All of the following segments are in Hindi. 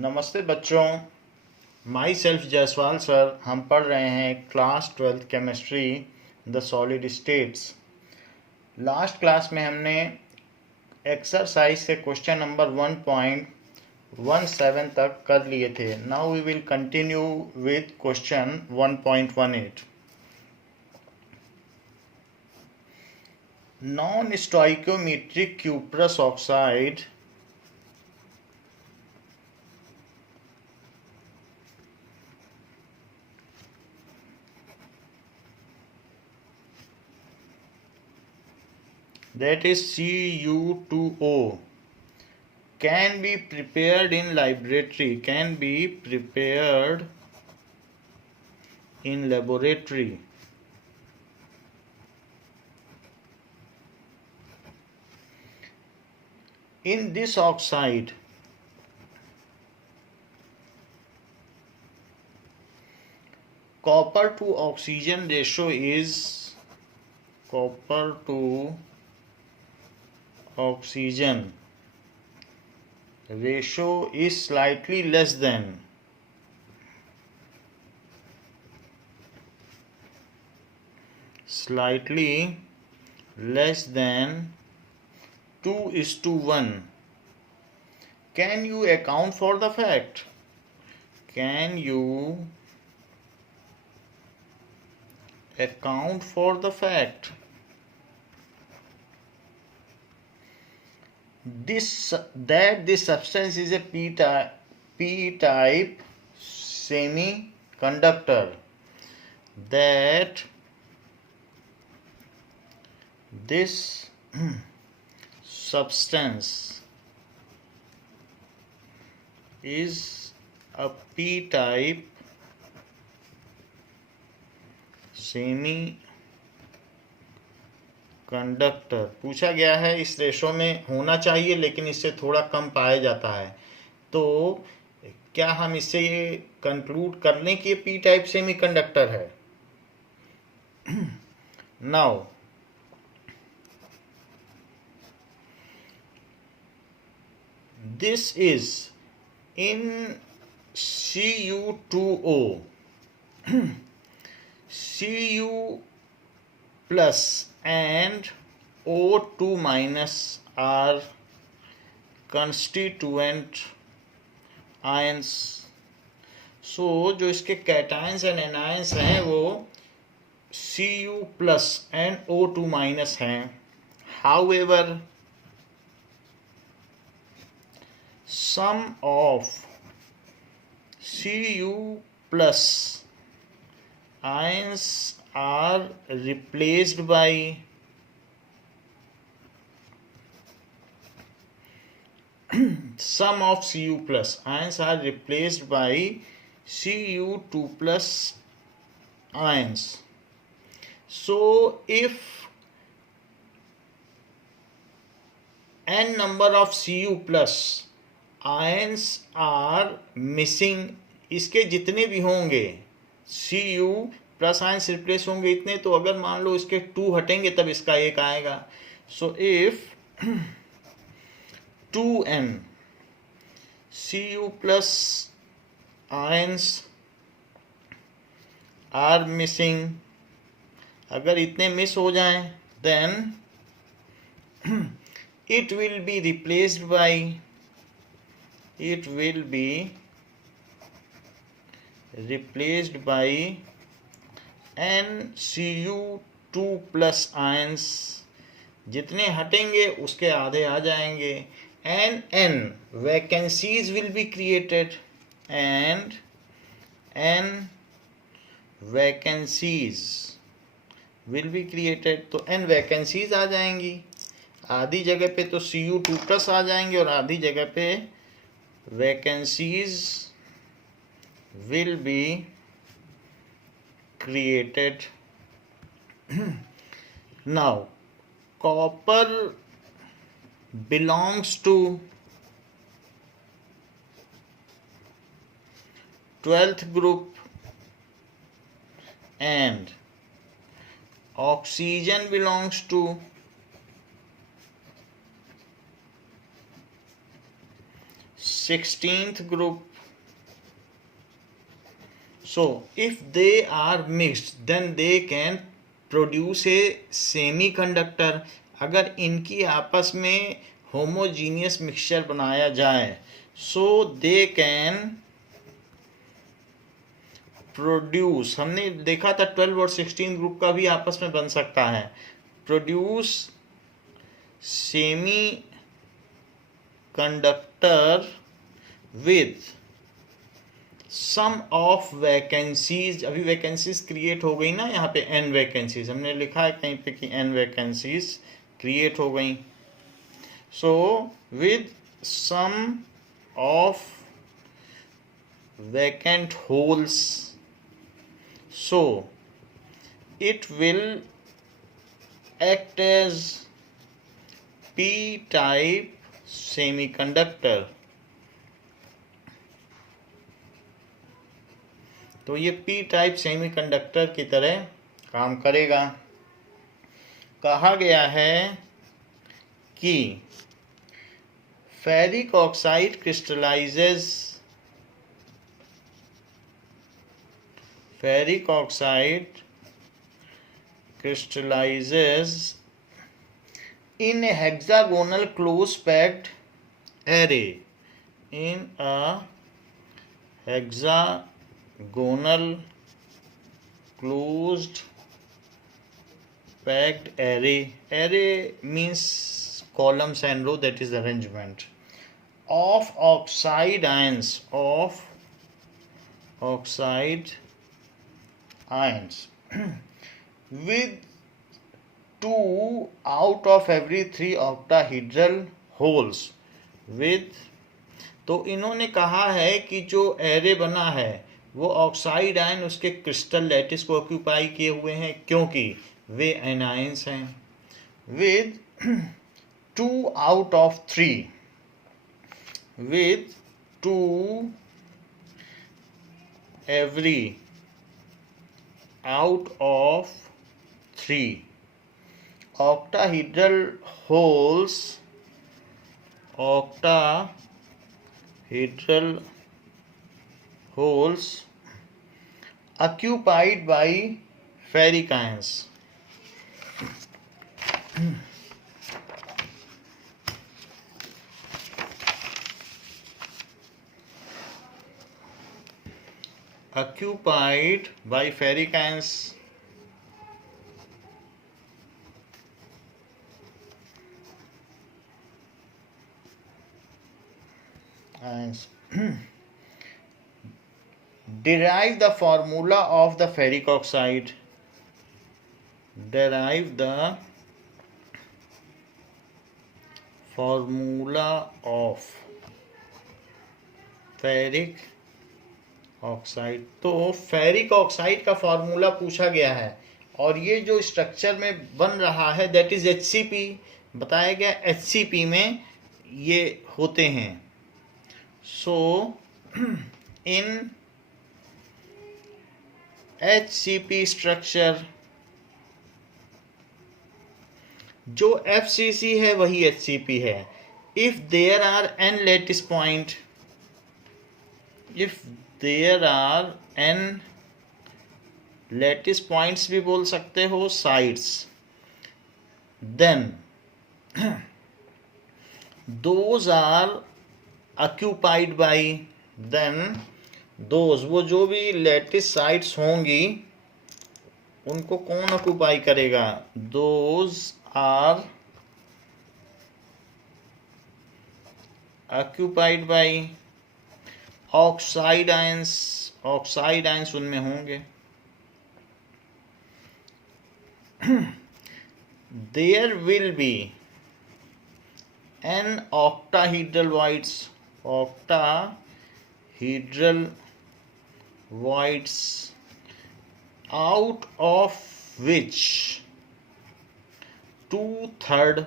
नमस्ते बच्चों। My self Jaiswal sir. हम पढ़ रहे हैं class 12th chemistry the solid states. Last class में हमने एक्सरसाइज से क्वेश्चन नंबर 1.17 तक कर लिए थे। Now we will continue with question 1.18। Non stoichiometric cuprous oxide that is Cu2O can be prepared in laboratory. In this oxide, copper to oxygen ratio is copper to oxygen ratio is slightly less than 2:1. Can you account for the fact? Can you account for the fact that this substance is a p-type semiconductor, that this substance is a p-type conductor पूछा गया है। इस रेशो में होना चाहिए लेकिन इससे थोड़ा कम पाया जाता है। तो क्या हम इससे ये कंक्लूड कर लें कि ये पी टाइप सेमीकंडक्टर है? Now this is in Cu2O. Cu plus and O2 minus are constituent ions. सो जो इसके कैटायंस एंड एनायंस हैं वो Cu plus and O2 minus हैं. However, some of Cu plus ions are replaced by some of Cu plus ions are replaced by Cu2 plus ions. So if n number of Cu plus ions are missing, इसके जितने भी होंगे Cu प्लस आयंस रिप्लेस होंगे इतने, तो अगर मान लो इसके 2 हटेंगे तब इसका 1 आएगा. So if 2n Cu plus ions are missing, अगर इतने मिस हो जाएं then it will be replaced by NCU2 plus ions. जितने हटेंगे उसके आधे आ जाएंगे. and n vacancies will be created, and n vacancies will be created. तो n vacancies आ जाएंगी. आधी जगह पे तो Cu2 प्लस आ जाएंगे और आधी जगह पे vacancies will be created. Now copper belongs to 12th group and oxygen belongs to 6 16th group. So if they are mixed then they can produce a semiconductor. अगर इनकी आपस में होमोजीनियस मिक्सचर बनाया जाए so they can प्रोड्यूस, हमने देखा था 12 और 16 ग्रुप का भी आपस में बन सकता है, produce semiconductor with some of vacancies. अभी वैकेंसीज क्रिएट हो गई ना, यहाँ पे n वैकेंसीज हमने लिखा है कहीं पे कि n वैकेंसीज क्रिएट हो गई. So with some of vacant holes, so it will act as p-type semiconductor. तो ये p-type semiconductor की तरह काम करेगा. कहा गया है कि ferric oxide crystallizes ferric oxide crystallizes in a hexagonal close packed array. In a hexagonal closed packed array. Array means columns and row, that is arrangement of oxide ions, of oxide ions with 2 out of every 3 octahedral holes with. तो इन्होंने कहा है कि जो एरे बना है वो ऑक्साइड आयन उसके क्रिस्टल लैटिस को ऑक्यूपाई किए हुए हैं क्योंकि वे एनायंस हैं. With 2 out of 3, with 2 every out of 3 octahedral holes, octahedral holes occupied by ferric ions. Occupied by ferric ions. Derive the formula of the ferric oxide. Derive the formula of ferric oxide. तो फेरिक ऑक्साइड का फॉर्मूला पूछा गया है और ये जो स्ट्रक्चर में बन रहा है दैट इज HCP. बताया गया HCP में ये होते हैं. सो इन HCP स्ट्रक्चर जो FCC है वही HCP है. If there are n lattice point, if there are n lattice points भी बोल सकते हो, sides, then those are occupied by, then those वो जो भी लैटिस साइड्स होंगी उनको कौन ऑक्यूपाई करेगा? Those are occupied by oxide ions. Oxide ions उनमें होंगे. There will be n octahedral voids, octahedral voids out of which 2/3,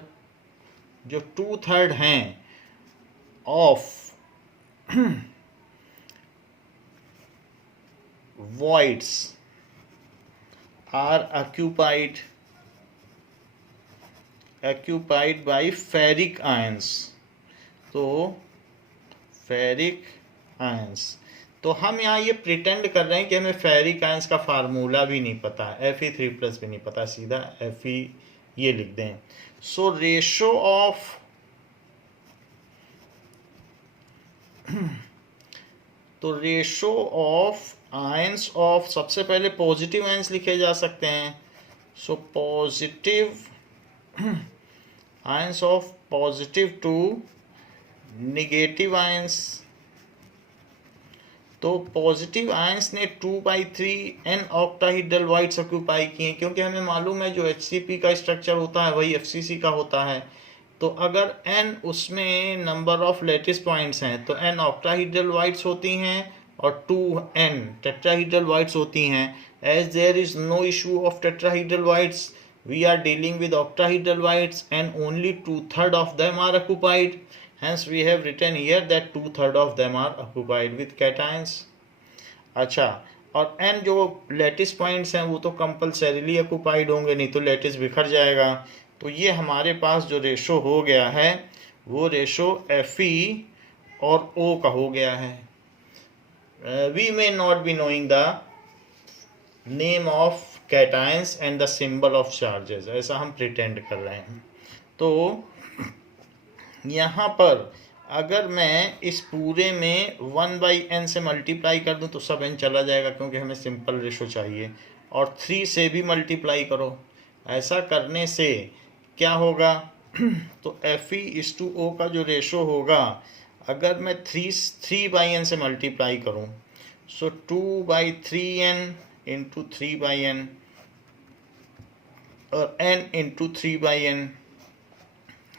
जो 2/3 हैं of voids are occupied by ferric ions. तो फेरिक आयंस। तो हम यहाँ ये प्रिटेंड कर रहे हैं कि हमें फेरिक आयंस का फार्मूला भी नहीं पता, Fe3+ भी नहीं पता, सीधा Fe ये लिख दें। सो रेशो ऑफ तो रेशो ऑफ आयंस ऑफ, सबसे पहले पॉजिटिव आयंस लिखे जा सकते हैं। So positive ions of positive to negative ions. तो पॉजिटिव आयंस ने 2/3 n ऑक्टाहीड्रल वाइट्स ऑक्यूपाई किए, क्योंकि हमें मालूम है जो HCP का स्ट्रक्चर होता है वही FCC का होता है। तो अगर n उसमें नंबर ऑफ लैटिस पॉइंट्स हैं तो n ऑक्टाहीड्रल वाइट्स होती हैं और 2n टेट्राहीड्रल वाइट्स होती हैं। As there is no issue of tetrahedral voids, we are dealing with octahedral whites and only 2/3 of them are occupied. Hence we have written here that 2/3 of them are occupied with cations. अच्छा, और n जो लैटिस पॉइंट्स हैं वो तो कंपल्सरीली ऑक्यूपाइड होंगे, नहीं तो लैटिस बिखर जाएगा। तो ये हमारे पास जो रेशो हो गया है वो रेशो Fe और O का हो गया है। We may not be knowing the name of cations and the symbol of charges, ऐसा हम प्रिटेंड कर रहे हैं। तो यहाँ पर अगर मैं इस पूरे में 1/n से मल्टीप्लाई कर दूँ तो सब n चला जाएगा, क्योंकि हमें सिंपल रेशो चाहिए, और 3 से भी मल्टीप्लाई करो। ऐसा करने से क्या होगा तो Fe:O का जो रेशो होगा, अगर मैं 3/n से मल्टीप्लाई करूँ, सो 2/3n इंटू 3/n और n into 3/n,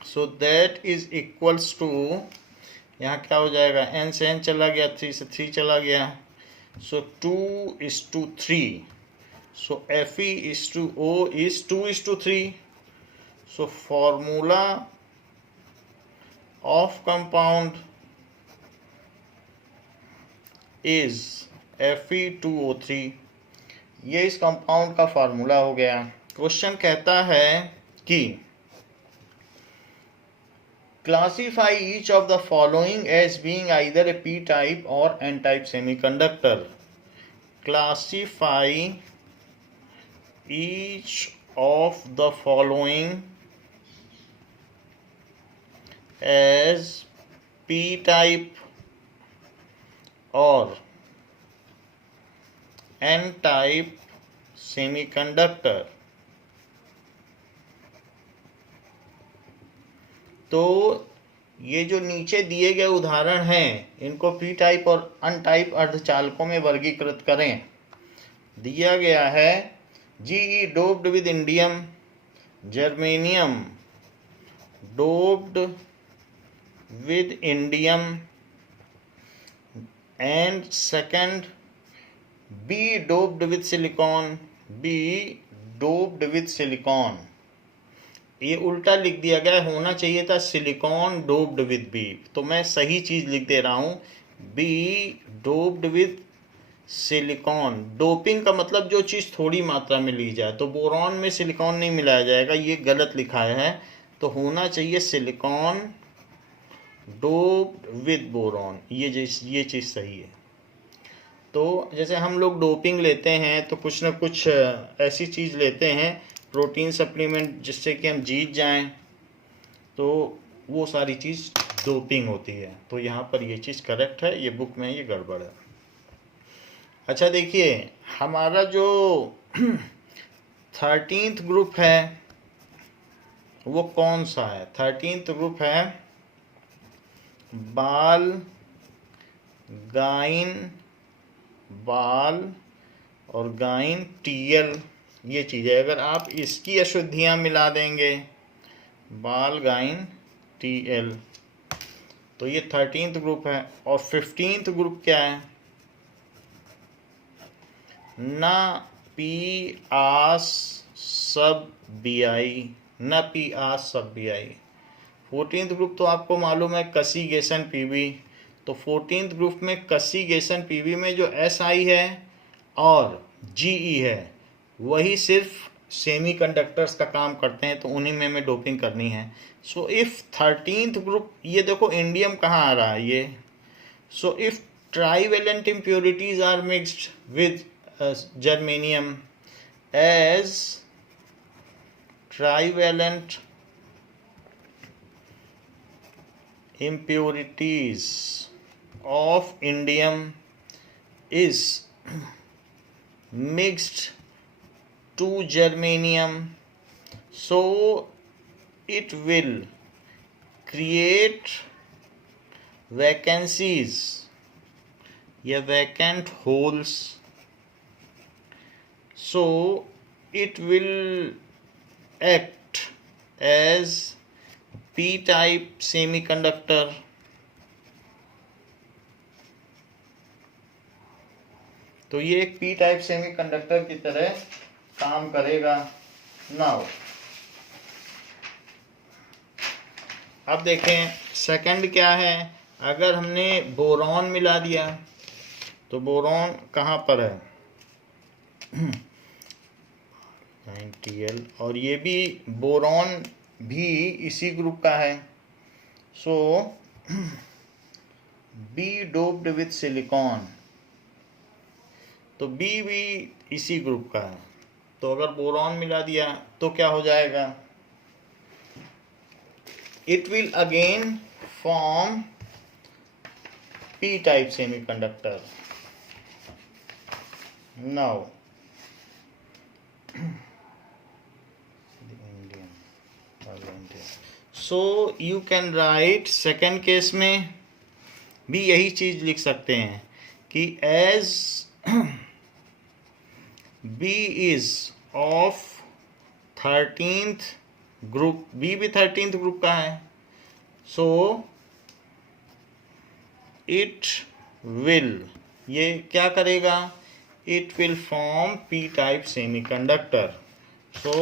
so that is equals to, यहाँ क्या हो जाएगा, n से n चला गया, 3 से 3 चला गया, सो 2:3। सो Fe:O is 2:3। So formula of compound is Fe2O3। ये इस कंपाउंड का फार्मूला हो गया। क्वेश्चन कहता है कि classify each of the following as being either a P type और N type semiconductor. Classify each of the following as P type और एन टाइप सेमीकंडक्टर। तो ये जो नीचे दिए गए उदाहरण हैं इनको पी टाइप और अन टाइप अर्धचालकों में वर्गीकृत करें। दिया गया है Ge doped with indium, germanium doped with indium, and second B doped with silicon, B doped with silicon. ये उल्टा लिख दिया गया, होना चाहिए था सिलिकॉन डोप्ड विद B, तो मैं सही चीज लिख दे रहा हूं, B doped with silicon. Doping का मतलब जो चीज थोड़ी मात्रा में ली जाए, तो बोरॉन में सिलिकॉन नहीं मिलाया जाएगा, ये गलत लिखा है, तो होना चाहिए सिलिकॉन डोप्ड विद बोरॉन, ये चीज सही है। तो जैसे हम लोग डोपिंग लेते हैं तो कुछ ना कुछ ऐसी चीज़ लेते हैं, प्रोटीन सप्लीमेंट, जिससे कि हम जीत जाएं, तो वो सारी चीज़ डोपिंग होती है। तो यहाँ पर ये चीज़ करेक्ट है, ये बुक में ये गड़बड़ है। अच्छा देखिए, हमारा जो 13th ग्रुप है वो कौन सा है? 13th ग्रुप है बाल, गाइन, बाल और गाइन TL, ये चीज़ है। अगर आप इसकी अशुद्धियाँ मिला देंगे, बाल, गाइन, TL, तो ये 13th ग्रुप है। और 15th ग्रुप क्या है? ना पी आस सब BI, ना पी आस सब BI। 14th ग्रुप तो आपको मालूम है, कसीगेशन PB। तो 14th ग्रुप में कसीगेशन PB में जो SI है और GE है वही सिर्फ सेमीकंडक्टर्स का काम करते हैं, तो उन्हीं में हमें डोपिंग करनी है। सो इफ 13th ग्रुप, ये देखो इंडियम कहाँ आ रहा है, ये So if trivalent impurities are mixed with germanium, as trivalent impurities of indium is mixed to germanium, so it will create vacancies या vacant holes. So it will act as p-type semiconductor. तो ये एक पी टाइप सेमीकंडक्टर की तरह काम करेगा. नाउ अब देखें सेकंड क्या है. अगर हमने बोरॉन मिला दिया तो बोरॉन कहाँ पर है 9Tl, और ये भी बोरॉन भी इसी ग्रुप का है. सो बी डोप्ड विथ सिलिकॉन, तो बी भी इसी ग्रुप का है. तो अगर बोरॉन मिला दिया तो क्या हो जाएगा, it will again form P type semiconductor. Now so you can write second case में भी यही चीज लिख सकते हैं कि as B is of 13th group, B भी 13th ग्रुप का है. So it will, ये क्या करेगा, it will form P type semiconductor. So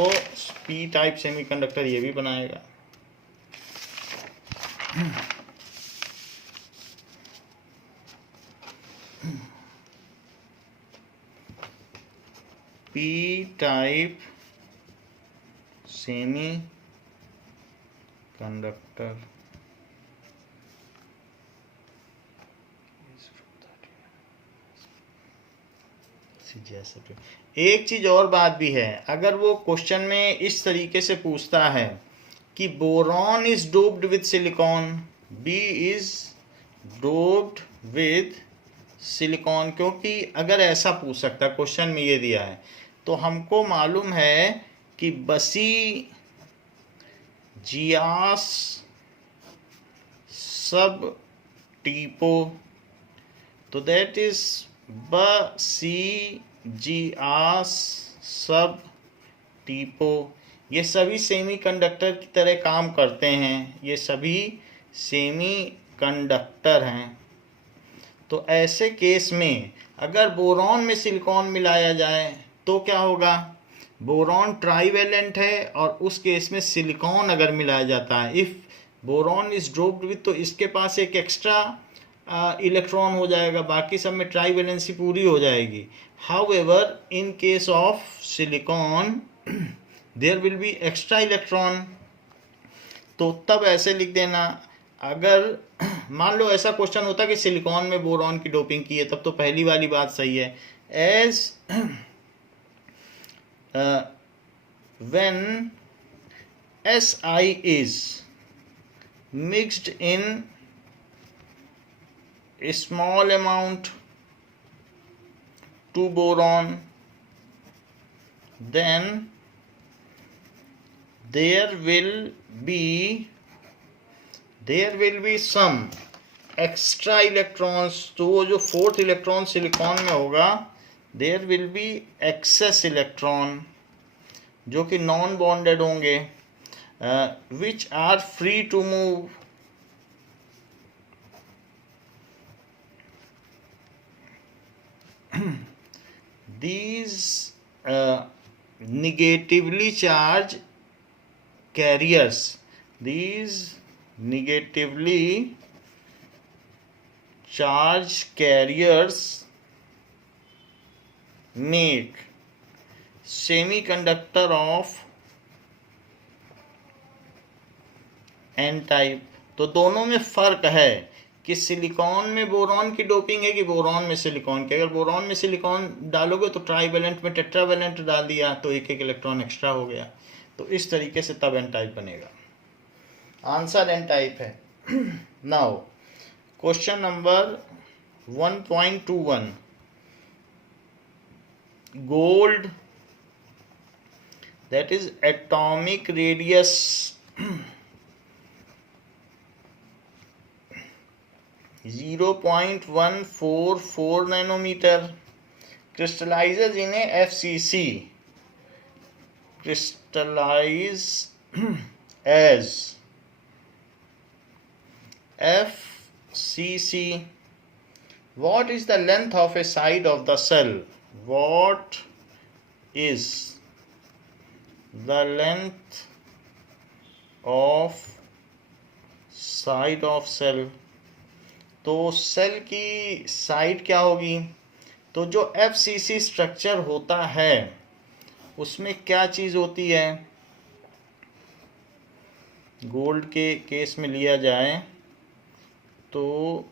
P type semiconductor ये भी बनाएगा. p-type semiconductor एक चीज और बात भी है. अगर वो क्वेश्चन में इस तरीके से पूछता है कि boron is doped with silicon, B is doped with silicon, क्योंकि अगर ऐसा पूछ सकता, क्वेश्चन में ये दिया है, तो हमको मालूम है कि बसी जियास सब टीपो, तो दैट इज बसी जियास सब टीपो. ये सभी सेमीकंडक्टर की तरह काम करते हैं, ये सभी सेमीकंडक्टर हैं. तो ऐसे केस में अगर बोरॉन में सिलिकॉन मिलाया जाए तो क्या होगा, बोरॉन ट्राइवेलेंट है और उस केस में सिलिकॉन अगर मिलाया जाता है, if boron is dropped with, तो इसके पास एक एक्स्ट्रा इलेक्ट्रॉन हो जाएगा, बाकी सब में ट्राइवेलेंसी पूरी हो जाएगी. However in case of silicon there will be extra electron. तो तब ऐसे लिख देना, अगर मान लो ऐसा क्वेश्चन होता कि सिलिकॉन में बोरॉन की डोपिंग की है, तब तो पहली वाली बात सही है. As when Si is mixed in a small amount to boron, then there will be some extra electrons. तो वो जो फोर्थ इलेक्ट्रॉन सिलिकॉन में होगा, there will be excess electron जो कि नॉन बॉन्डेड होंगे, which are free to move. These negatively charged carriers, these negatively charged carriers make semiconductor of n type. तो दोनों में फर्क है कि सिलिकॉन में बोरॉन की डोपिंग है कि बोरॉन में सिलिकॉन की। अगर बोरॉन में सिलिकॉन डालोगे तो ट्राईवेलेंट में टेट्रावेलेंट डाल दिया तो एक एक इलेक्ट्रॉन एक्स्ट्रा हो गया। तो इस तरीके से तब एन टाइप बनेगा। आंसर एन टाइप है। Now question number 1.21, gold, that is atomic radius 0.144 nanometer, crystallizes in a FCC, crystallize as FCC. What is the length of a side of the cell? What is the length of side of cell? तो सेल की साइड क्या होगी? तो जो FCC स्ट्रक्चर होता है उसमें क्या चीज़ होती है? गोल्ड के केस में लिया जाए तो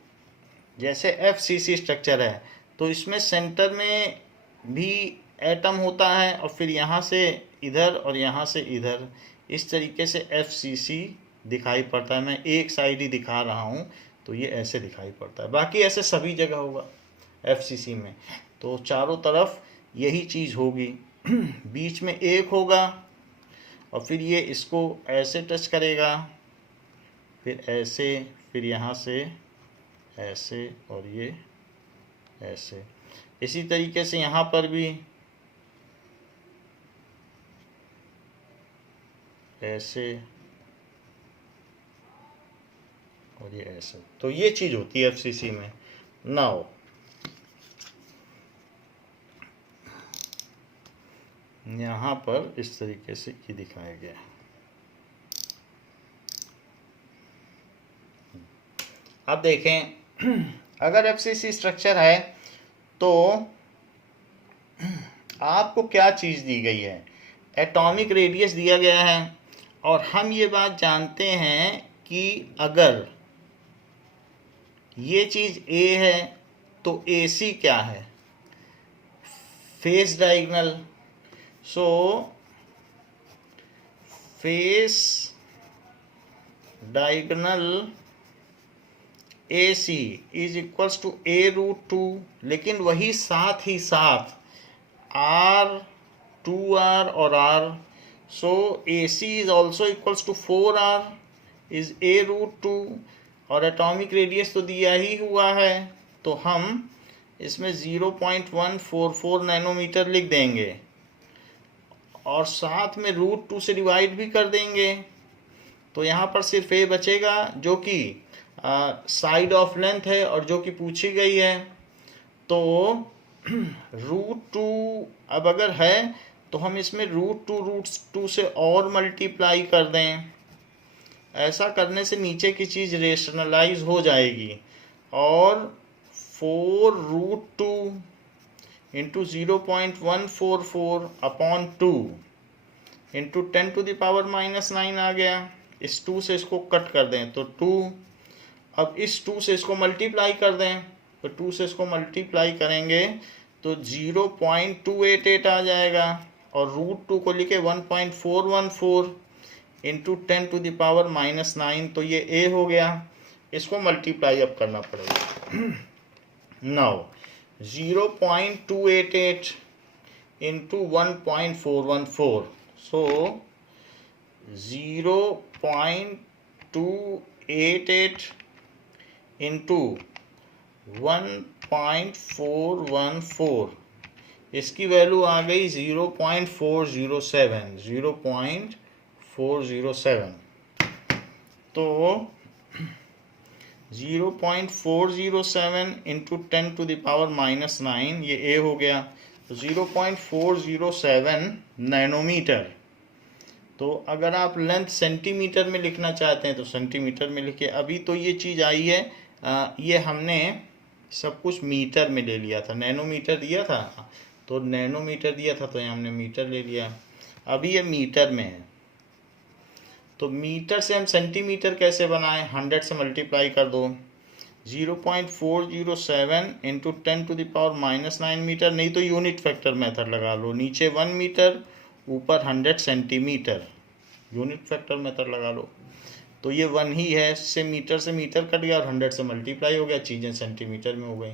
जैसे FCC स्ट्रक्चर है तो इसमें सेंटर में भी एटम होता है और फिर यहाँ से इधर और यहाँ से इधर, इस तरीके से FCC दिखाई पड़ता है। मैं एक साइड ही दिखा रहा हूँ तो ये ऐसे दिखाई पड़ता है, बाकी ऐसे सभी जगह होगा FCC में। तो चारों तरफ यही चीज़ होगी। बीच में एक होगा और फिर ये इसको ऐसे टच करेगा, फिर ऐसे, फिर यहाँ से ऐसे और ये ऐसे। इसी तरीके से यहाँ पर भी ऐसे और ये ऐसे। तो ये चीज़ होती है FCC में। नाउ यहाँ पर इस तरीके से ये दिखाया गया। अब देखें, अगर FCC स्ट्रक्चर है तो आपको क्या चीज़ दी गई है? एटॉमिक रेडियस दिया गया है और हम ये बात जानते हैं कि अगर ये चीज़ A है तो AC क्या है? Face diagonal. So face diagonal AC is equals to A√2, लेकिन वही साथ ही साथ R, 2R और R। So AC is also equals to 4R is A√2 और एटॉमिक रेडियस तो दिया ही हुआ है तो हम इसमें 0.144 नैनोमीटर लिख देंगे और साथ में √2 से डिवाइड भी कर देंगे। तो यहाँ पर सिर्फ A बचेगा जो कि साइड ऑफ लेंथ है और जो कि पूछी गई है। तो √2 अब अगर है तो हम इसमें √2 से और मल्टीप्लाई कर दें। ऐसा करने से नीचे की चीज़ रेशनलाइज हो जाएगी और 4√2 इंटू 0.144 अपॉन 2 इंटू 10⁻⁻9 आ गया। इस 2 से इसको कट कर दें तो 2। अब इस 2 से इसको मल्टीप्लाई कर दें तो 2 से इसको मल्टीप्लाई करेंगे तो 0.288 आ जाएगा और √2 को लिखे 1.414 इंटू 10⁻⁻9 तो ये A हो गया। इसको मल्टीप्लाई अब करना पड़ेगा। नाउ 0.288 इंटू 1.414, सो 0.288 इंटू 1.414, इसकी वैल्यू आ गई 0.407। तो 0.407 इंटू 10⁻⁻9 ये A हो गया। तो 0.407 नैनोमीटर। तो अगर आप लेंथ सेंटीमीटर में लिखना चाहते हैं तो सेंटीमीटर में लिखिए। अभी तो ये चीज़ आई है, ये हमने सब कुछ मीटर में ले लिया था, नैनोमीटर दिया था तो नैनोमीटर दिया था तो यहाँ हमने मीटर ले लिया। अभी ये मीटर में है तो मीटर से हम सेंटीमीटर कैसे बनाएं? 100 से मल्टीप्लाई कर दो 0.407 इंटू 10⁻⁻9 मीटर, नहीं तो यूनिट फैक्टर मेथड लगा लो, नीचे 1 मीटर ऊपर 100 सेंटीमीटर, यूनिट फैक्टर मेथड लगा लो। तो ये 1 ही है, से मीटर कट गया और 100 से मल्टीप्लाई हो गया, चीज़ें सेंटीमीटर में हो गई।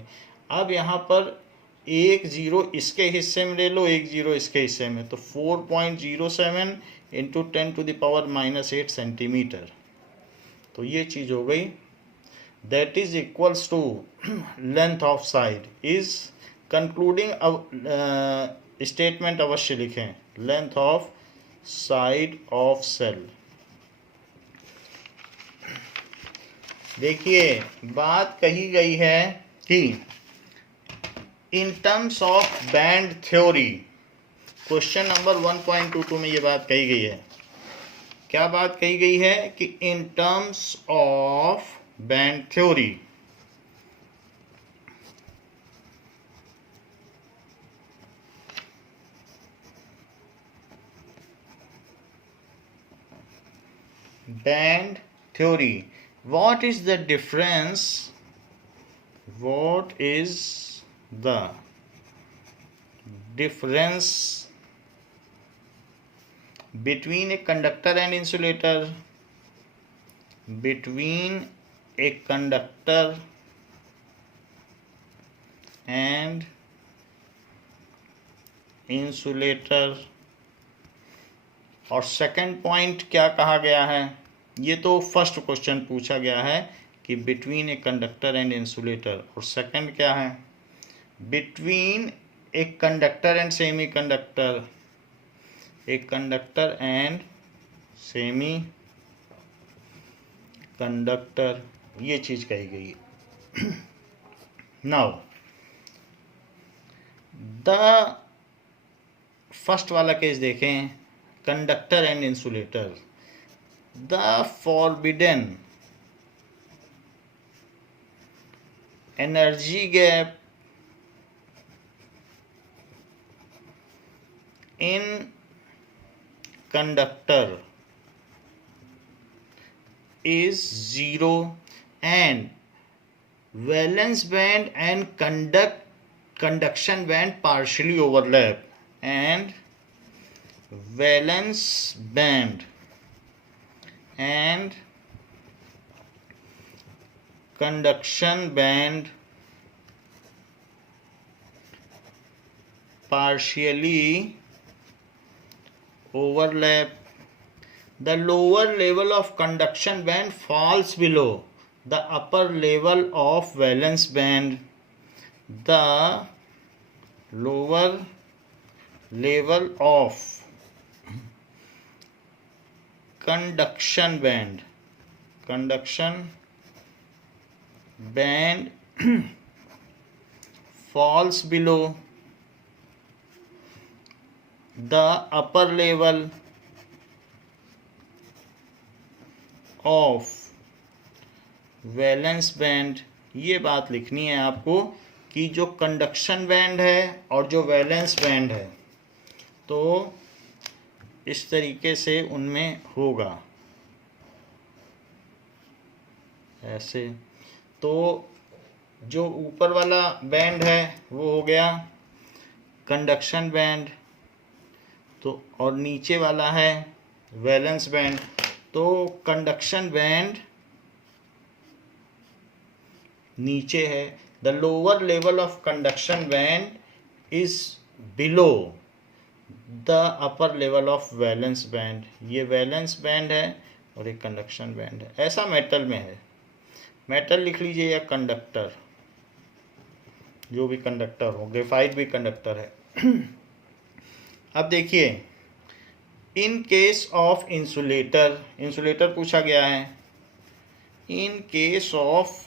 अब यहाँ पर एक जीरो इसके हिस्से में ले लो, एक जीरो इसके हिस्से में, तो 4.07 इंटू 10⁻⁻8 सेंटीमीटर, तो ये चीज़ हो गई। That is equals to length of side is concluding. अब स्टेटमेंट अवश्य लिखें, length of side of cell. देखिए बात कही गई है कि in terms of band theory, question number 1.22 में ये बात कही गई है। क्या बात कही गई है कि in terms of band theory band theory, what is the difference, what is the difference between a conductor and insulator, between a conductor and insulator। और सेकंड पॉइंट क्या कहा गया है, ये तो फर्स्ट क्वेश्चन पूछा गया है कि between a conductor and insulator, और सेकंड क्या है, between a conductor and semi conductor, a conductor and semi conductor, ये चीज कही गई है। नाउ द फर्स्ट वाला केस देखें, conductor and insulator. The forbidden energy gap in conductor is 0 and valence band and conduction band partially overlap, and valence band and conduction band partially overlap. The lower level of conduction band falls below the upper level of valence band. The lower level of conduction band falls below the upper level of valence band. ये बात लिखनी है आपको कि जो कंडक्शन बैंड है और जो वैलेंस बैंड है, तो इस तरीके से उनमें होगा ऐसे। तो जो ऊपर वाला बैंड है वो हो गया कंडक्शन बैंड, तो और नीचे वाला है वैलेंस बैंड। तो कंडक्शन बैंड नीचे है, the lower level of conduction band is below the upper level of valence band. ये वैलेंस बैंड है और एक कंडक्शन बैंड है। ऐसा मेटल में है, मेटल लिख लीजिए या कंडक्टर, जो भी कंडक्टर हो, ग्रेफाइट भी कंडक्टर है। अब देखिए, इन केस ऑफ इंसुलेटर, इंसुलेटर पूछा गया है। इन case of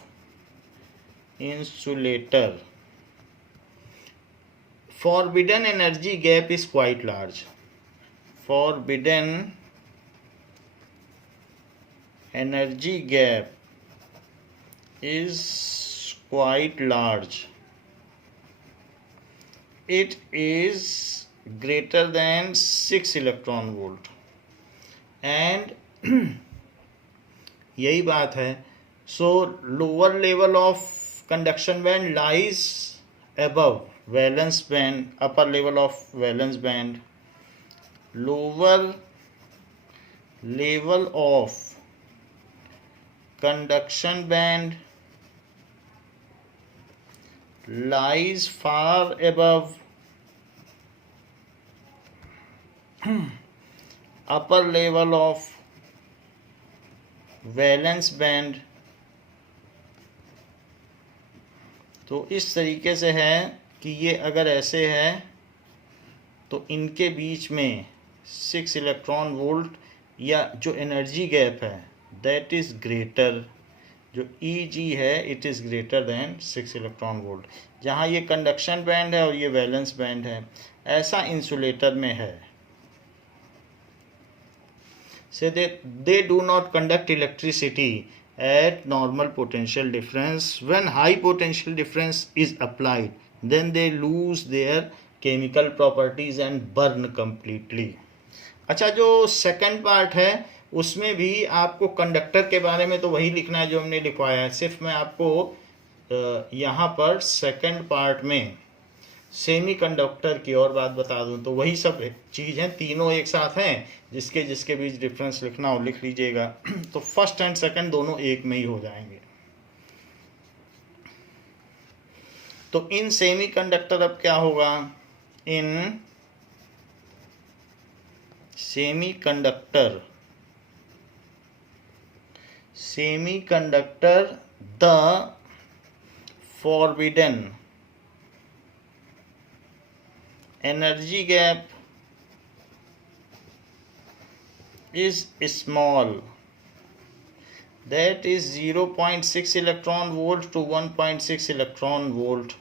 insulator, forbidden energy gap is quite large. Forbidden energy gap is quite large. It is greater than 6 electron volt. And यही बात है, So lower level of conduction band lies above valence band, upper level of valence band. Lower level of conduction band lies far above upper level of valence band. तो इस तरीके से है कि ये अगर ऐसे है तो इनके बीच में 6 इलेक्ट्रॉन वोल्ट या जो एनर्जी गैप है दैट इज़ ग्रेटर, जो Eg है it is greater than 6 electron volt. जहाँ ये कंडक्शन बैंड है और ये वैलेंस बैंड है, ऐसा इंसुलेटर में है। Say that they do not conduct electricity at normal potential difference. When high potential difference is applied, then they lose their chemical properties and burn completely. अच्छा, जो सेकंड पार्ट है उसमें भी आपको कंडक्टर के बारे में तो वही लिखना है जो हमने लिखवाया है। सिर्फ मैं आपको यहाँ पर सेकंड पार्ट में सेमी कंडक्टर की और बात बता दूं तो वही सब चीज़ हैं, तीनों एक साथ हैं। जिसके जिसके बीच डिफरेंस लिखना हो लिख लीजिएगा। तो फर्स्ट एंड सेकंड दोनों एक में ही हो जाएंगे। तो इन सेमी कंडक्टर अब क्या होगा, in semi conductor the forbidden energy gap is small, that is 0.6 electron volt to 1.6 electron volt.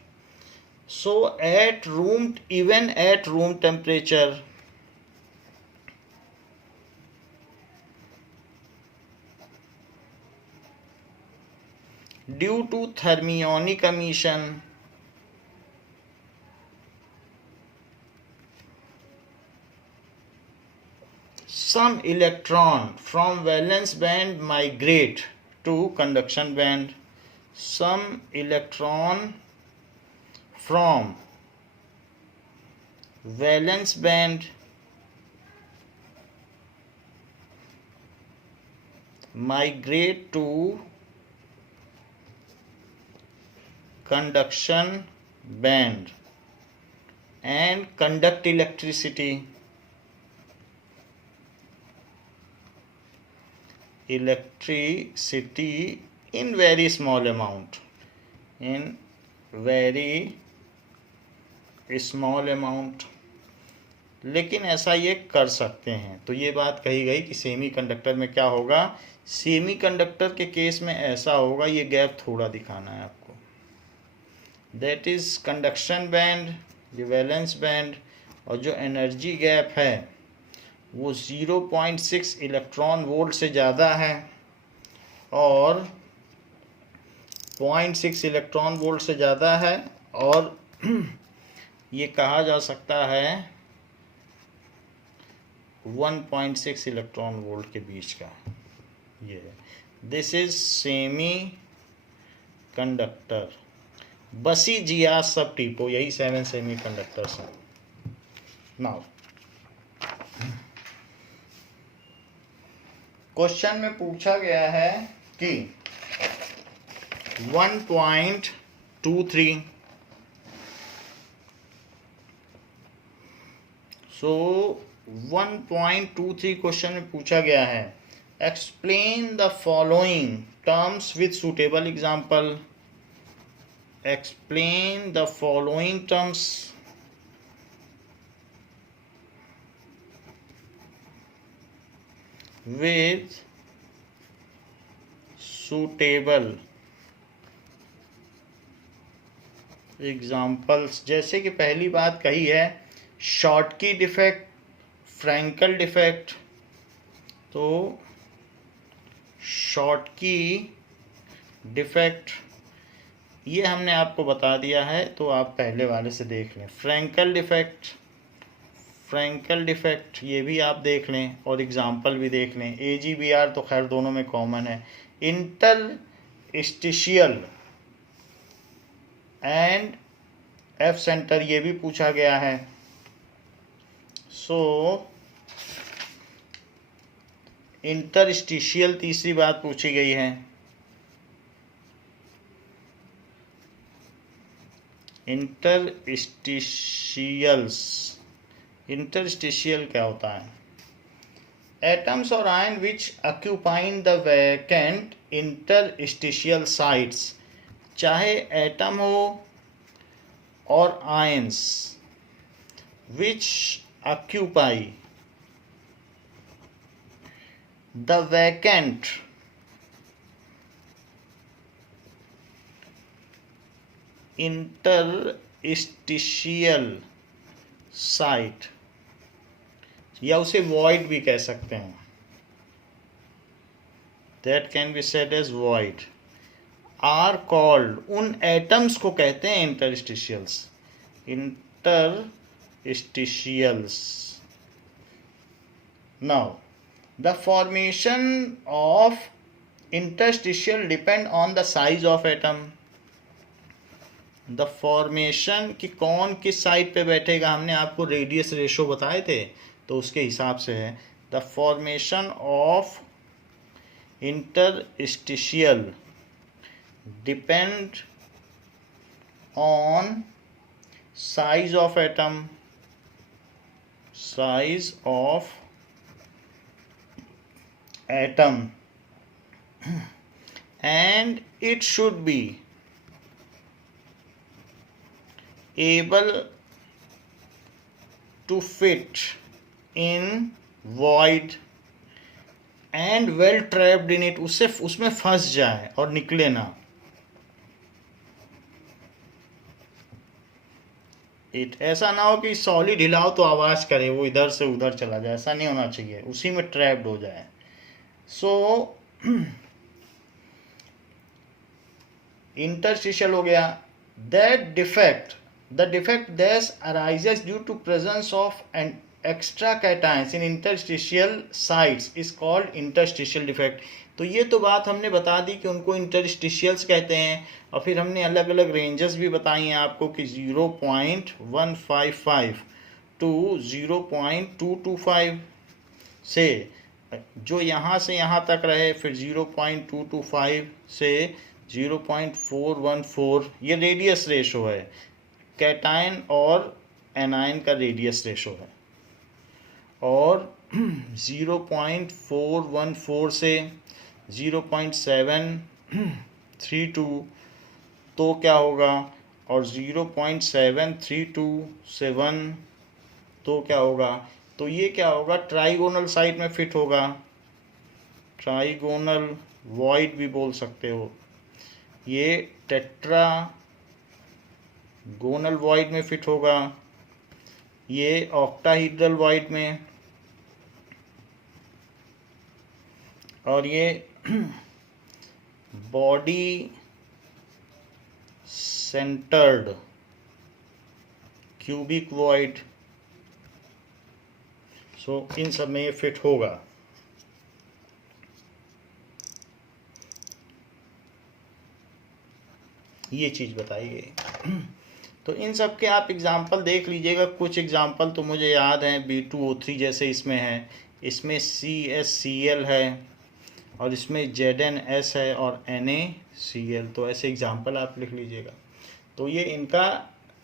So even at room temperature, due to thermionic emission, some electron from valence band migrate to conduction band. Some electron from valence band migrate to conduction band and conduct electricity. In very small amount, लेकिन ऐसा ये कर सकते हैं। तो ये बात कही गई कि सेमी कंडक्टर में क्या होगा, सेमी कंडक्टर के केस में ऐसा होगा, ये गैप थोड़ा दिखाना है आपको, दैट इज कंडक्शन बैंड, ये वैलेंस बैंड, और जो एनर्जी गैप है वो 0.6 इलेक्ट्रॉन वोल्ट से ज़्यादा है और 0.6 इलेक्ट्रॉन वोल्ट से ज़्यादा है, और ये कहा जा सकता है 1.6 इलेक्ट्रॉन वोल्ट के बीच का। ये दिस इज सेमी कंडक्टर। बसी जिया सब टीपो, यही 7 सेमी कंडक्टर्स हैं। नाउ क्वेश्चन में पूछा गया है कि 1.23 1.23 क्वेश्चन में पूछा गया है, explain the following terms with suitable example. Explain the following terms with suitable examples। जैसे कि पहली बात कही है शॉर्टकी डिफेक्ट, फ्रैंकल डिफेक्ट। तो शॉर्टकी डिफेक्ट ये हमने आपको बता दिया है, तो आप पहले वाले से देख लें। फ्रैंकल डिफेक्ट ये भी आप देख लें और एग्जाम्पल भी देख लें। AGBR तो खैर दोनों में कॉमन है। इंटरस्टिशियल एंड एफ सेंटर, ये भी पूछा गया है। सो इंटरस्टिशियल तीसरी बात पूछी गई है। इंटरस्टिशियल क्या होता है? एटम्स और ion which occupying the vacant interstitial sites, चाहे एटम हो और ions, which occupy the vacant interstitial site, या उसे वॉइड भी कह सकते हैं, that can be said as void, or called, उन एटम्स को कहते हैं interstitials. Now the formation of interstitial depend on the size of atom. The formation कि कौन किस साइड पे बैठेगा, हमने आपको रेडियस रेशो बताए थे, तो उसके हिसाब से है। The formation of interstitial depend on size of atom, size of atom, and it should be able to fit in void and well trapped in it, उसमें फंस जाए और निकले ना। इट ऐसा ना हो कि सॉलिड हिलाओ तो आवाज करे, वो इधर से उधर चला जाए, ऐसा नहीं होना चाहिए, उसी में ट्रैप्ड हो जाए। सो इंटरस्टिशियल हो गया। That defect, the defect thus arises due to presence of an extra cations in interstitial sites is called interstitial defect। तो ये तो बात हमने बता दी कि उनको इंटरस्टिशियल्स कहते हैं, और फिर हमने अलग अलग रेंजेस भी बताई हैं आपको कि 0.155 टू 0.225 से, जो यहाँ से यहाँ तक रहे, फिर 0.225 से 0.414, ये रेडियस रेशो है, कैटायन और एनायन का रेडियस रेशो है। और 0.414 से 0.732 तो क्या होगा, और 0.732 से 1 तो क्या होगा, तो ये क्या होगा, ट्राइगोनल साइड में फिट होगा, ट्राइगोनल वॉइड भी बोल सकते हो, ये टेट्रा गोनल वॉइड में फिट होगा, ये ऑक्टाहीड्रल वॉइड में, और ये बॉडी सेंटर्ड क्यूबिक वॉइड। सो इन सब में ये फिट होगा। ये चीज बताइए। तो इन सब के आप एग्जाम्पल देख लीजिएगा। कुछ एग्जाम्पल तो मुझे याद हैं, B2O3 जैसे इसमें है, इसमें CSCl है, और इसमें ZnS है, और NaCl। तो ऐसे एग्जाम्पल आप लिख लीजिएगा। तो ये इनका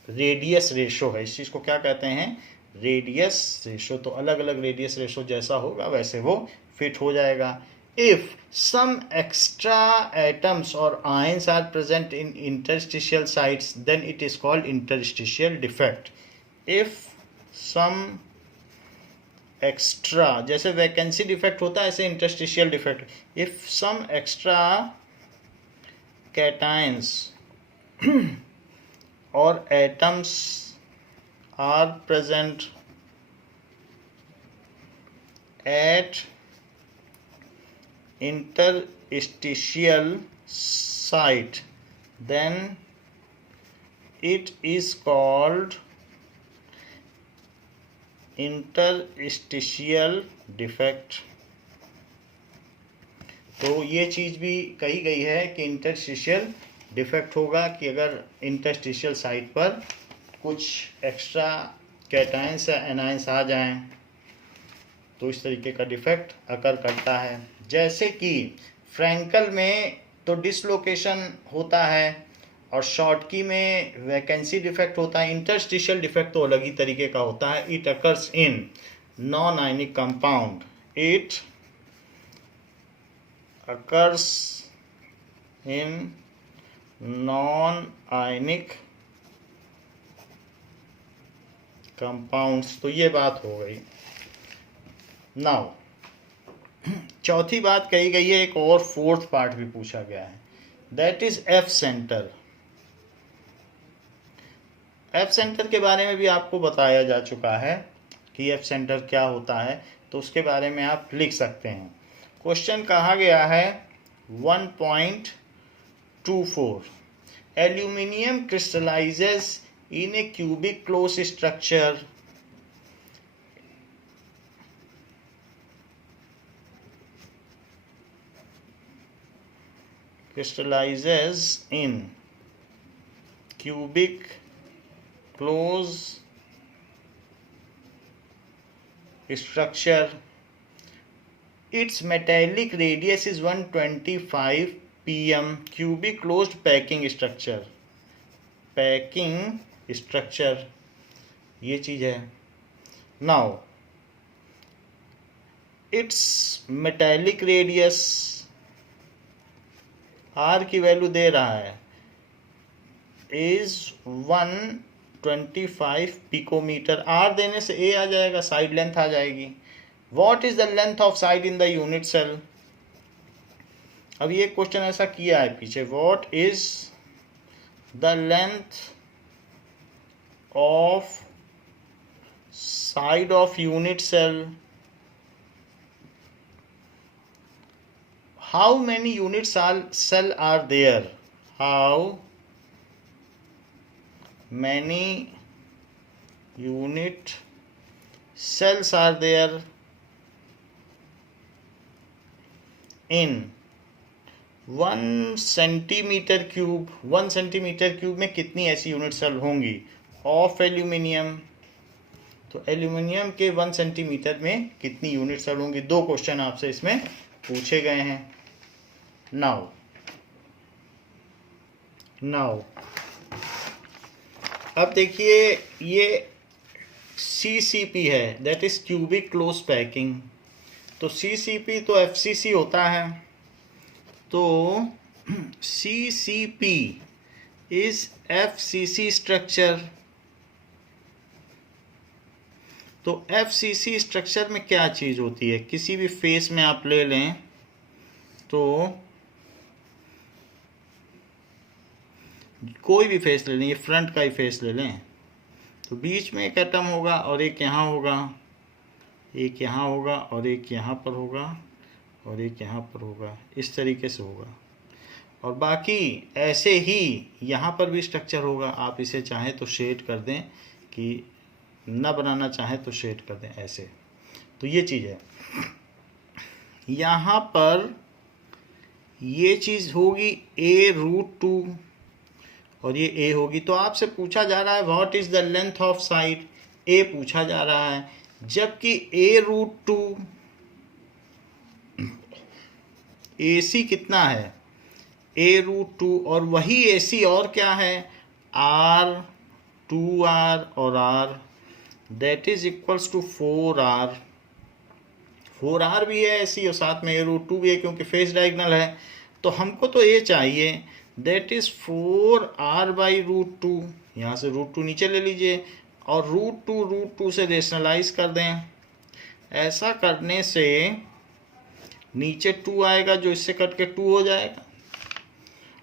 रेडियस रेशो है। इस चीज़ को क्या कहते हैं, रेडियस रेशो। तो अलग अलग रेडियस रेशो जैसा होगा वैसे वो फिट हो जाएगा। If some extra atoms or ions are present in interstitial sites, then it is called interstitial defect। If some extra, जैसे वैकेंसी डिफेक्ट होता है ऐसे interstitial defect, if some extra cations or atoms are present at interstitial site, then it is called interstitial defect। तो ये चीज़ भी कही गई है कि इंटरस्टिशियल डिफेक्ट होगा कि अगर इंटरस्टिशियल साइट पर कुछ एक्स्ट्रा कैटायंस या एनायंस आ जाएं तो इस तरीके का डिफेक्ट अकर करता है। जैसे कि फ्रैंकल में तो डिसलोकेशन होता है और शॉर्टकी में वैकेंसी डिफेक्ट होता है। इंटरस्टिशियल डिफेक्ट तो अलग ही तरीके का होता है। It occurs in non ionic compound. It occurs in non ionic compounds. तो ये बात हो गई। नाउ चौथी बात कही गई है, एक और फोर्थ पार्ट भी पूछा गया है, that is F centre. F centre के बारे में भी आपको बताया जा चुका है कि एफ सेंटर क्या होता है, तो उसके बारे में आप लिख सकते हैं। क्वेश्चन कहा गया है 1.24 aluminium crystallises in A cubic close structure crystallizes in cubic close structure. Its metallic radius is 125 pm. Cubic closed packing structure. Packing structure ये चीज है। Now its metallic radius R की वैल्यू दे रहा है इज 125 पिकोमीटर। आर देने से ए आ जाएगा, साइड लेंथ आ जाएगी। What is the length of side in the unit cell. अब ये क्वेश्चन ऐसा किया है पीछे, what is the length of side of unit cell. How many unit cell are there? How many unit cells are there in 1 centimetre cube. 1 centimetre cube में कितनी ऐसी यूनिट सेल होंगी ऑफ एल्यूमिनियम। तो एल्यूमिनियम के 1 सेंटीमीटर में कितनी यूनिट सेल होंगी। दो क्वेश्चन आपसे इसमें पूछे गए हैं। नाउ अब देखिए ये CCP है, that is cubic close packing. तो CCP तो FCC होता है, तो CCP इज FCC स्ट्रक्चर। तो FCC स्ट्रक्चर में क्या चीज होती है, किसी भी फेस में आप ले लें तो कोई भी फेस ले लें, ये फ्रंट का ही फेस ले लें तो बीच में एक एटम होगा और एक यहाँ होगा, एक यहाँ होगा और एक यहाँ पर होगा और एक यहाँ पर होगा, इस तरीके से होगा। और बाकी ऐसे ही यहाँ पर भी स्ट्रक्चर होगा। आप इसे चाहें तो शेड कर दें, कि न बनाना चाहें तो शेड कर दें ऐसे। तो ये चीज़ है, यहाँ पर ये चीज़ होगी A√2 और ये A होगी। तो आपसे पूछा जा रहा है what is the length of side, A पूछा जा रहा है, जबकि A√2 AC कितना है A√2 और वही AC और क्या है R, 2R और R, that is equals to 4R। 4R भी है AC और साथ में A√2 भी है क्योंकि फेस डायगोनल है। तो हमको तो ये चाहिए, दैट इज 4R/√2। यहाँ से √2 नीचे ले लीजिए और √2 से रेशनलाइज कर दें। ऐसा करने से नीचे 2 आएगा जो इससे कट के 2 हो जाएगा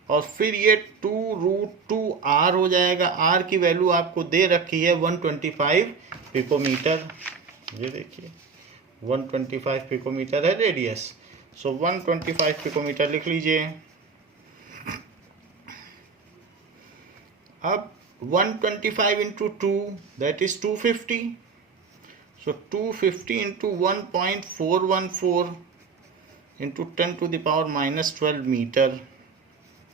और फिर ये 2√2R हो जाएगा। R की वैल्यू आपको दे रखी है 125 पिकोमीटर। ये देखिए 125 पिकोमीटर है रेडियस, सो 125 पिकोमीटर लिख लीजिए। अब 125 into 2 that is 250, so 250 into 1.414 into 10⁻⁻12 metre,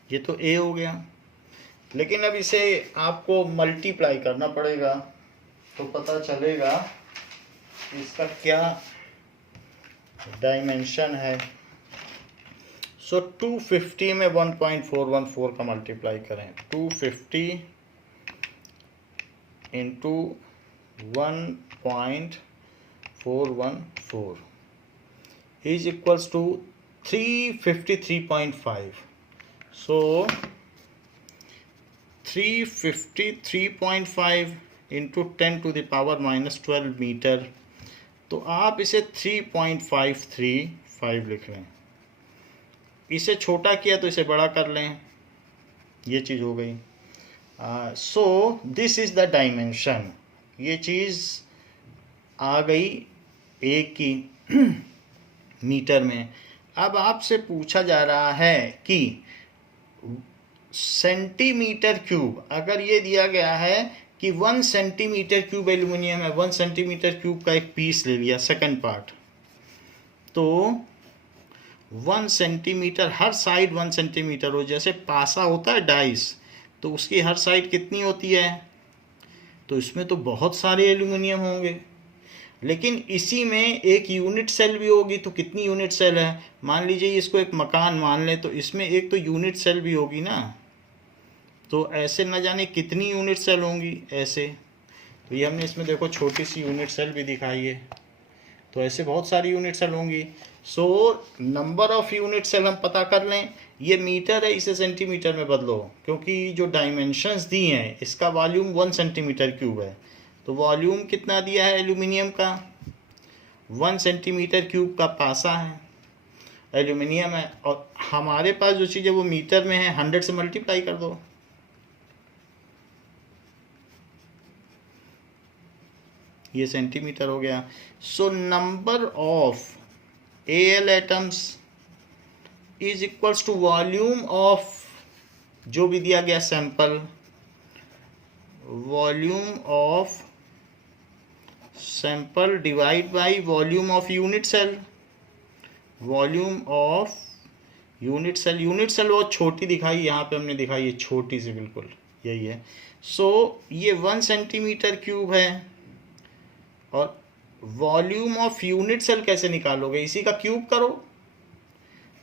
ये तो ए हो गया। लेकिन अब इसे आपको मल्टीप्लाई करना पड़ेगा तो पता चलेगा इसका क्या डायमेंशन है। सो 250 में 1.414 का मल्टीप्लाई करें, 250 into 1.414 is equals to 353.5. So 353.5 into 10⁻⁻12 metre, तो आप इसे 3.535 लिख लें। इसे छोटा किया तो इसे बड़ा कर लें, ये चीज़ हो गई। So this is the dimension, ये चीज़ आ गई ए की मीटर में। अब आपसे पूछा जा रहा है कि सेंटीमीटर क्यूब, अगर ये दिया गया है कि 1 सेंटीमीटर क्यूब एल्यूमिनियम है, 1 सेंटीमीटर क्यूब का एक पीस ले लिया सेकंड पार्ट, तो 1 सेंटीमीटर, हर साइड 1 सेंटीमीटर हो, जैसे पासा होता है डाइस, तो उसकी हर साइड कितनी होती है, तो इसमें तो बहुत सारे एल्यूमिनियम होंगे। लेकिन इसी में एक यूनिट सेल भी होगी, तो कितनी यूनिट सेल है, मान लीजिए इसको एक मकान मान लें, तो इसमें एक तो यूनिट सेल भी होगी ना, तो ऐसे न जाने कितनी यूनिट सेल होंगी ऐसे। तो ये हमने इसमें देखो छोटी सी यूनिट सेल भी दिखाई है, तो ऐसे बहुत सारी यूनिट सेल होंगी। So number of unit cell हम पता कर लें, ये मीटर है, इसे सेंटीमीटर में बदलो, क्योंकि जो डायमेंशंस दी हैं, इसका वॉल्यूम 1 सेंटीमीटर क्यूब है, तो वॉल्यूम कितना दिया है एल्यूमिनियम का, 1 सेंटीमीटर क्यूब का पासा है, एल्यूमिनियम है, और हमारे पास जो चीज़ है वो मीटर में है, 100 से मल्टीप्लाई कर दो, ये सेंटीमीटर हो गया। So number of Al atoms is equals to volume of जो भी दिया गया sample, volume of sample divide by volume of unit cell, volume of unit cell. Unit cell बहुत छोटी दिखाई, यहाँ पे हमने दिखाई है छोटी सी, बिल्कुल यही है। सो ये 1 सेंटीमीटर क्यूब है, और वॉल्यूम ऑफ यूनिट सेल कैसे निकालोगे, इसी का क्यूब करो,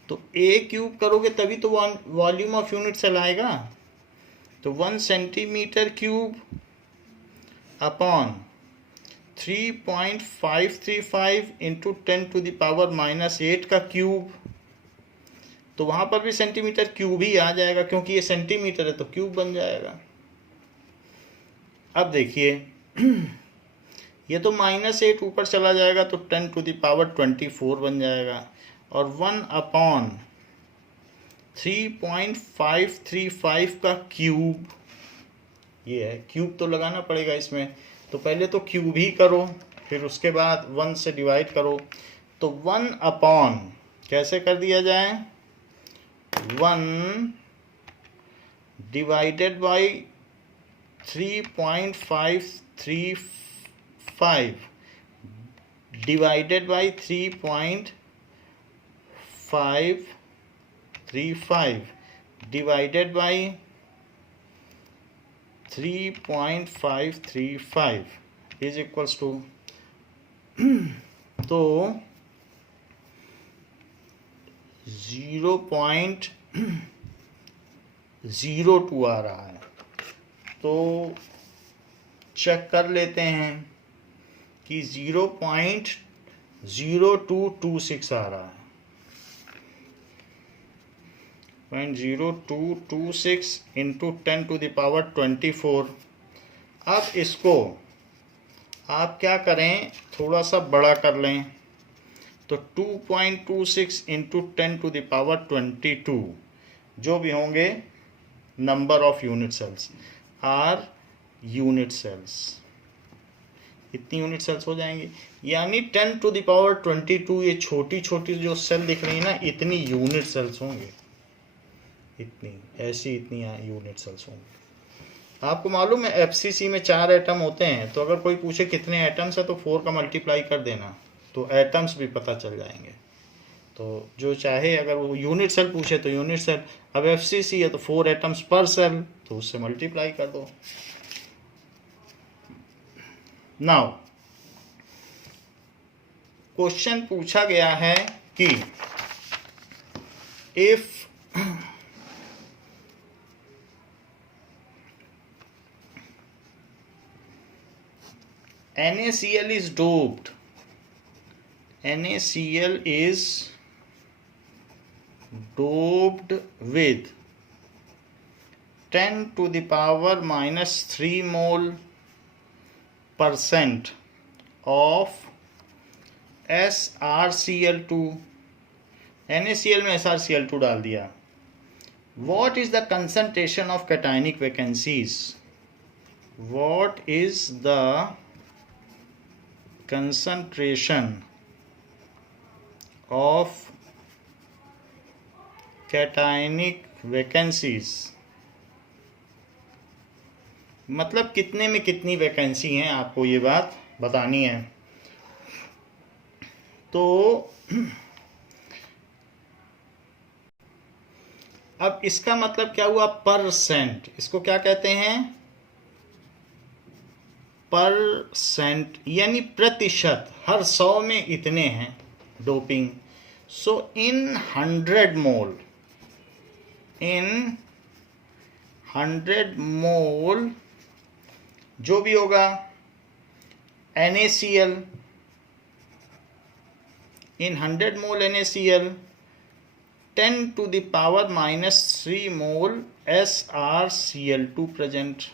तो ए क्यूब करोगे तभी तो वॉल्यूम ऑफ यूनिट सेल आएगा। तो 1 सेंटीमीटर क्यूब अपॉन 3.535 इंटू 10⁻⁻8 का क्यूब, तो वहाँ पर भी सेंटीमीटर क्यूब ही आ जाएगा, क्योंकि ये सेंटीमीटर है तो क्यूब बन जाएगा। अब देखिए ये तो -8 ऊपर चला जाएगा तो 10⁻24 बन जाएगा, और 1/3.535 का क्यूब, ये है क्यूब, तो लगाना पड़ेगा इसमें, तो पहले तो क्यूब ही करो, फिर उसके बाद 1 से डिवाइड करो, तो 1 कैसे कर दिया जाए, 1 divided by 3.535 divided by 3.535 divided by 3.535 is equals to, तो 0.02 आ रहा है। तो चेक कर लेते हैं कि 0.0226 आ रहा है, 0.0226 इंटू 10⁻24। अब इसको आप क्या करें, थोड़ा सा बड़ा कर लें, तो 2.26 इंटू 10⁻22 जो भी होंगे number of unit cells are unit cells, इतनी यूनिट सेल्स हो जाएंगी, यानी 10⁻22 ये छोटी छोटी जो सेल दिख रही है ना, इतनी यूनिट सेल्स होंगे, इतनी ऐसी इतनी यूनिट सेल्स होंगी। आपको मालूम है एफसीसी में 4 एटम होते हैं, तो अगर कोई पूछे कितने एटम्स है तो 4 का मल्टीप्लाई कर देना, तो एटम्स भी पता चल जाएंगे। तो जो चाहे, अगर वो यूनिट सेल पूछे तो यूनिट सेल, अब FCC है तो 4 एटम्स पर सेल, तो उससे मल्टीप्लाई कर दो। नाउ क्वेश्चन पूछा गया है कि if NaCl is doped, NaCl is doped with 10 to the power minus 3 mole % of SrCl2, NaCl में SrCl2 डाल दिया। What is the concentration of cationic vacancies? What is the concentration of cationic vacancies? मतलब कितने में कितनी वैकेंसी हैं, आपको ये बात बतानी है। तो अब इसका मतलब क्या हुआ, परसेंट, इसको क्या कहते हैं, परसेंट, यानी प्रतिशत, हर 100 में इतने हैं डोपिंग। सो इन 100 मोल, इन 100 मोल जो भी होगा NaCl, in 100 mole NaCl, 10 to the power minus 3 mole SrCl2 present.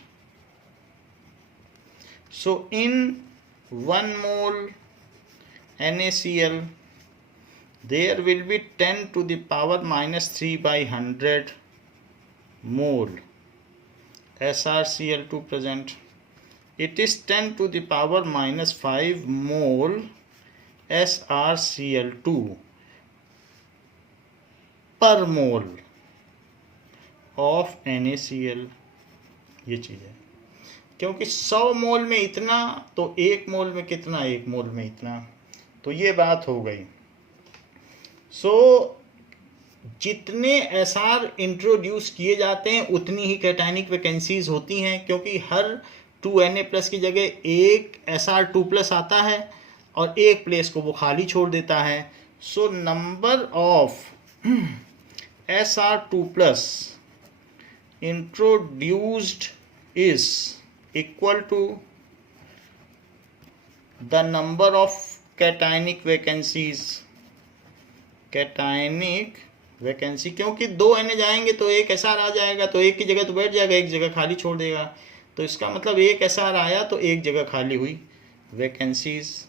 So in 1 mole NaCl, there will be 10 to the power minus 3 by 100 mole SrCl2 present. It is 10 to the power minus 5 mole SrCl2 per mole of NaCl। ये चीज़ है, क्योंकि 100 मोल में इतना, तो 1 मोल में कितना, 1 मोल में इतना, तो ये बात हो गई। सो जितने SR इंट्रोड्यूस किए जाते हैं उतनी ही कैटायनिक वैकेंसीज होती हैं, क्योंकि हर 2Na+ की जगह एक Sr2+ आता है और एक प्लेस को वो खाली छोड़ देता है। So number of Sr2+ introduced is equal to the number of cationic vacancies, cationic vacancy, क्योंकि 2 Na जाएंगे तो एक SR आ जाएगा, तो एक की जगह तो बैठ जाएगा, एक जगह खाली छोड़ देगा, तो इसका मतलब एक SR आया तो एक जगह खाली हुई वैकेंसीज।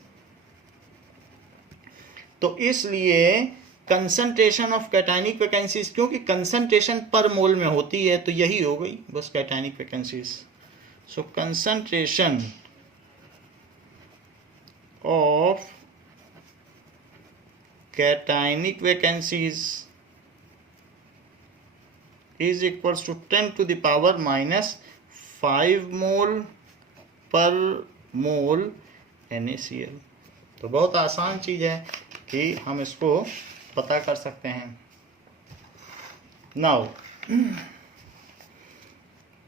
तो इसलिए कंसंट्रेशन ऑफ कैटायनिक वैकेंसीज, क्योंकि कंसंट्रेशन पर मोल में होती है, तो यही हो गई बस cationic vacancies. So concentration of cationic vacancies is equals to 10 to the power minus 5 mole per mole NaCl। तो बहुत आसान चीज़ है कि हम इसको पता कर सकते हैं। नाउ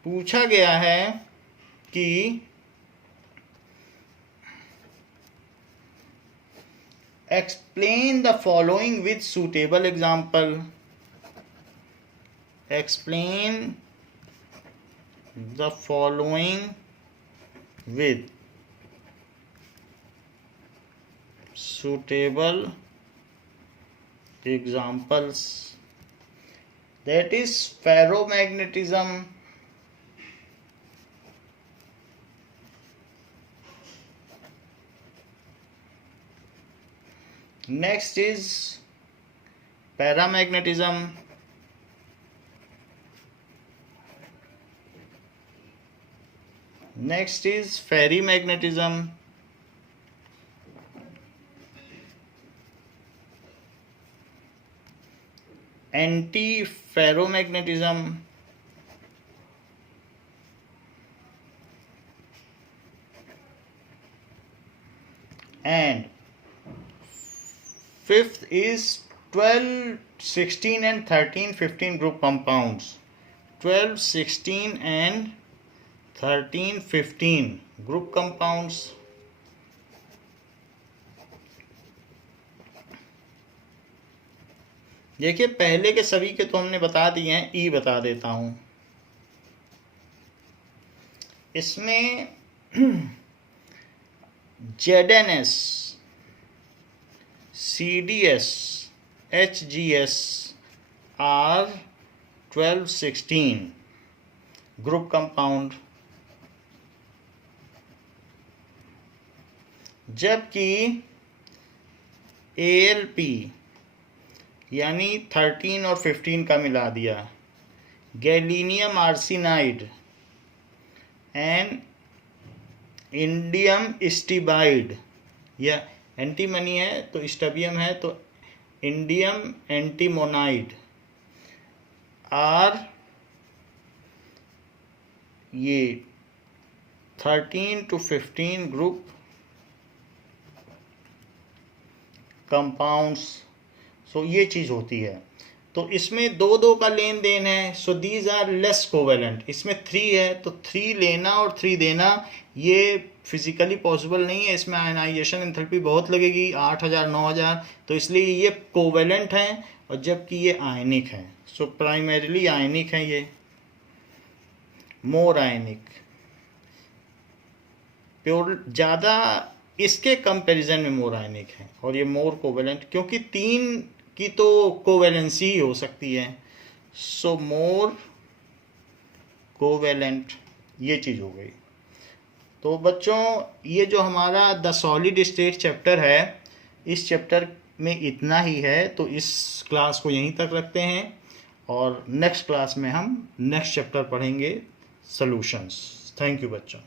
पूछा गया है कि explain the following with suitable example, explain the following with suitable examples, that is ferromagnetism, next is paramagnetism, next is ferrimagnetism, anti-ferromagnetism, and fifth is 12, 16 and 13, 15 group compounds. 12, 16 and 13, 15 group compounds. देखिए पहले के सभी के तो हमने बता दिए हैं, ई बता देता हूं इसमें ZNS, CDS, HGS are 12, 16 group compound, जबकि ALP यानी 13 और 15 का मिला दिया, गैलीनियम आर्सेनाइड एंड इंडियम स्टिबाइड, या एंटीमनी है तो स्टबियम है तो इंडियम एंटीमोनाइड आर ये 13 to 15 ग्रुप कंपाउंड्स। सो ये चीज़ होती है। तो इसमें दो दो का लेन देन है, so these are less covalent. इसमें 3 है तो 3 लेना और 3 देना ये फिजिकली पॉसिबल नहीं है। इसमें आयनाइजेशन एंथैल्पी बहुत लगेगी, 8000 9000, तो इसलिए ये कोवेलेंट हैं और जबकि ये आयनिक हैं। सो प्राइमरीली आयनिक हैं, ये मोर आयनिक, प्योर ज़्यादा इसके कंपैरिजन में मोर आयनिक है और ये मोर कोवेलेंट, क्योंकि 3 की तो कोवेलेंसी ही हो सकती है। सो मोर कोवेलेंट, ये चीज़ हो गई। तो बच्चों ये जो हमारा द सॉलिड स्टेट चैप्टर है, इस चैप्टर में इतना ही है। तो इस क्लास को यहीं तक रखते हैं और नेक्स्ट क्लास में हम नेक्स्ट चैप्टर पढ़ेंगे, सॉल्यूशंस। थैंक यू बच्चों।